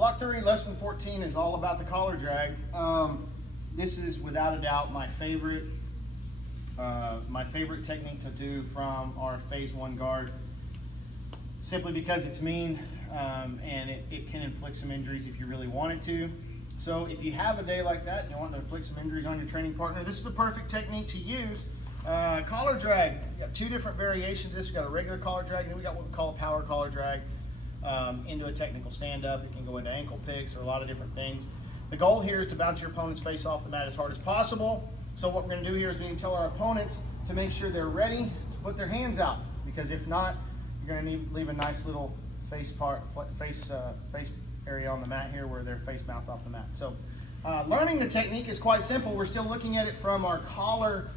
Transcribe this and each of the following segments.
Block 3, lesson 14 is all about the collar drag. This is without a doubt my favorite technique to do from our phase 1 guard, simply because it's mean and it can inflict some injuries if you really want it to. So if you have a day like that and you want to inflict some injuries on your training partner, this is the perfect technique to use. Collar drag, we got 2 different variations. This, we got a regular collar drag, and then we got what we call a power collar drag into a technical stand-up. It can go into ankle picks or a lot of different things. The goal here is to bounce your opponent's face off the mat as hard as possible. So what we're going to do here is we need to tell our opponents to make sure they're ready to put their hands out, because if not, you're going to leave a nice little face area on the mat here where their face bounced off the mat. So learning the technique is quite simple. We're still looking at it from our collar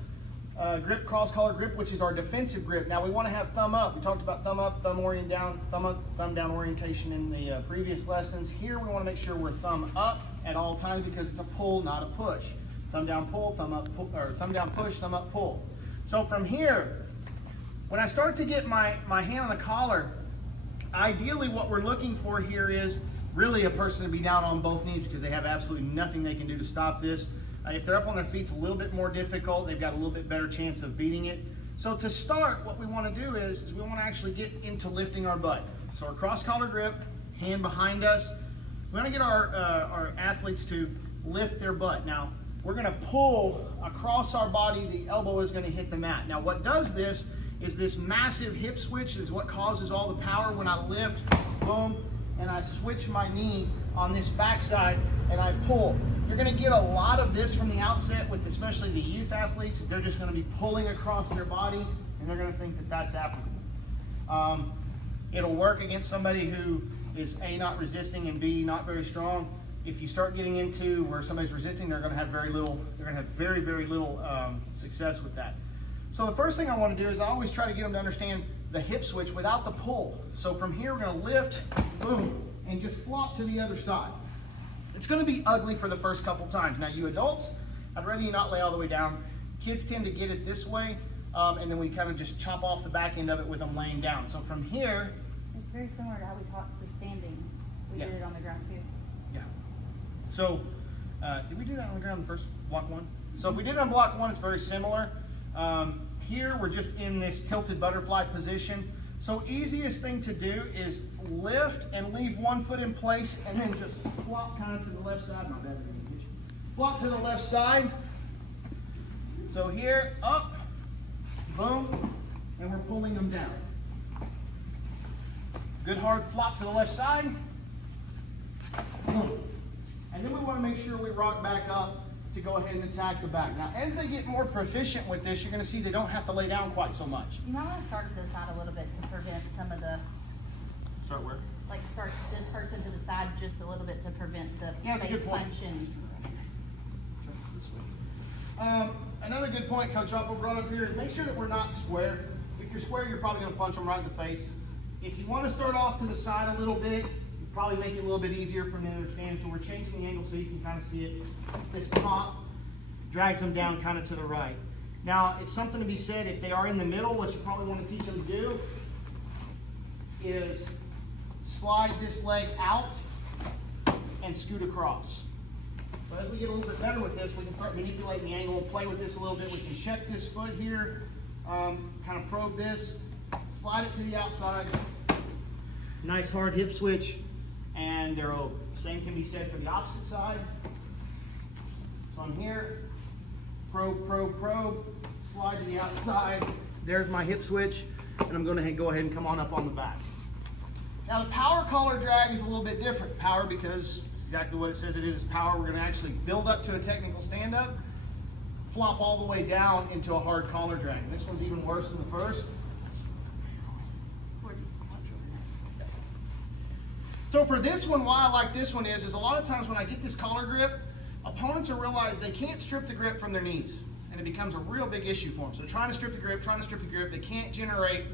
grip, cross collar grip, which is our defensive grip. Now we want to have thumb up. We talked about thumb up, thumb down, thumb up, thumb down orientation in the previous lessons. Here we want to make sure we're thumb up at all times, because it's a pull, not a push. Thumb down, pull, thumb up, pull, or thumb down, push, thumb up, pull. So from here, when I start to get my hand on the collar, ideally what we're looking for here is really a person to be down on both knees, because they have absolutely nothing they can do to stop this. If they're up on their feet, it's a little bit more difficult. They've got a little bit better chance of beating it. So to start, what we want to do is we want to actually get into lifting our butt. So our cross collar grip, hand behind us. We want to get our athletes to lift their butt. Now, we're going to pull across our body. The elbow is going to hit the mat. Now, what does this is this massive hip switch is what causes all the power when I lift, boom, and I switch my knee on this backside and I pull. You're going to get a lot of this from the outset with especially the youth athletes, is they're just going to be pulling across their body and they're going to think that that's applicable. It'll work against somebody who is A, not resisting, and B, not very strong. If you start getting into where somebody's resisting, they're going to have very little success with that. So the first thing I want to do is I always try to get them to understand the hip switch without the pull. So from here, we're going to lift, boom, and just flop to the other side. It's going to be ugly for the first couple times. Now, you adults, I'd rather you not lay all the way down. Kids tend to get it this way, and then we kind of just chop off the back end of it with them laying down. So from here, it's very similar to how we taught the standing. We did it on the ground too. Yeah. So, did we do that on the ground in the first block 1? So if we did it on block 1, it's very similar. Here, we're just in this tilted butterfly position. So easiest thing to do is lift and leave one foot in place and then just flop kind of to the left side. My bad, flop to the left side. So here, up, boom, and we're pulling them down. Good hard flop to the left side. Boom. And then we want to make sure we rock back up to go ahead and attack the back. Now, as they get more proficient with this, you're going to see they don't have to lay down quite so much. You might want to start to the side a little bit to prevent some of the, Start where? like start this person to the side just a little bit to prevent the That's a face good point. punch and Another good point Coach Oppo brought up here is make sure that we're not square. If you're square, you're probably going to punch them right in the face. If you want to start off to the side a little bit, probably make it a little bit easier for them to understand. So we're changing the angle so you can kind of see it. This pop drags them down kind of to the right. Now, it's something to be said, if they are in the middle, what you probably want to teach them to do is slide this leg out and scoot across. So as we get a little bit better with this, we can start manipulating the angle and play with this a little bit. We can check this foot here, kind of probe this, slide it to the outside. Nice hard hip switch, and they're over. Same can be said for the opposite side. So I'm here, probe, probe, probe, slide to the outside. There's my hip switch, and I'm going to go ahead and come on up on the back. Now the power collar drag is a little bit different. Power, because exactly what it says it is power. We're going to actually build up to a technical stand-up, flop all the way down into a hard collar drag. And this one's even worse than the first. So for this one, why I like this one is a lot of times when I get this collar grip, opponents will realize they can't strip the grip from their knees, and it becomes a real big issue for them. So trying to strip the grip, they can't generate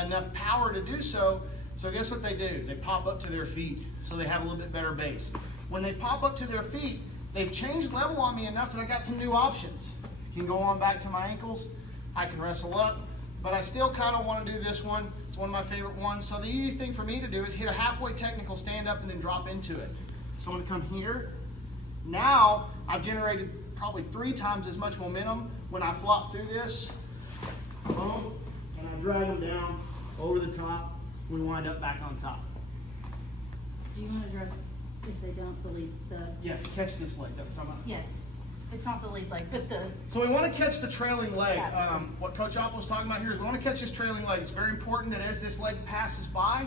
enough power to do so. So guess what they do? They pop up to their feet, so they have a little bit better base. When they pop up to their feet, they've changed level on me enough that I got some new options. You can go on back to my ankles, I can wrestle up, but I still kind of want to do this one. It's one of my favorite ones. So the easiest thing for me to do is hit a halfway technical stand up and then drop into it. So I'm gonna come here. Now I've generated probably 3 times as much momentum when I flop through this. Boom, and I drag them down over the top. We wind up back on top. Do you want to address if they don't believe the, Yes, catch this leg. Is that what you're talking about? yes, it's not the lead leg, but the, So we want to catch the trailing leg. Yeah. What Coach Oppel was talking about here is we want to catch this trailing leg. It's very important that as this leg passes by,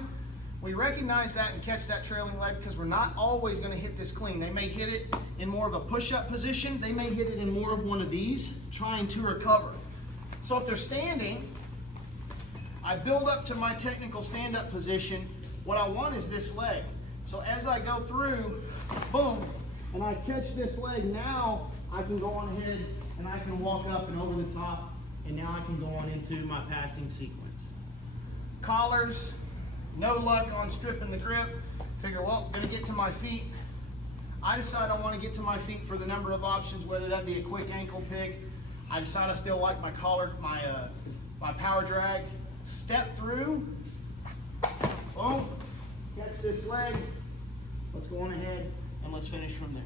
we recognize that and catch that trailing leg, because we're not always going to hit this clean. They may hit it in more of a push-up position. They may hit it in more of one of these, trying to recover. So if they're standing, I build up to my technical stand-up position. What I want is this leg. So as I go through, boom, and I catch this leg, now I can go on ahead and I can walk up and over the top, and now I can go on into my passing sequence. Collars, no luck on stripping the grip. Figure, well, gonna get to my feet. I decide I want to get to my feet for the number of options, whether that be a quick ankle pick. I decide I still like my collar, my power drag. Step through, boom, catch this leg. Let's go on ahead and let's finish from there.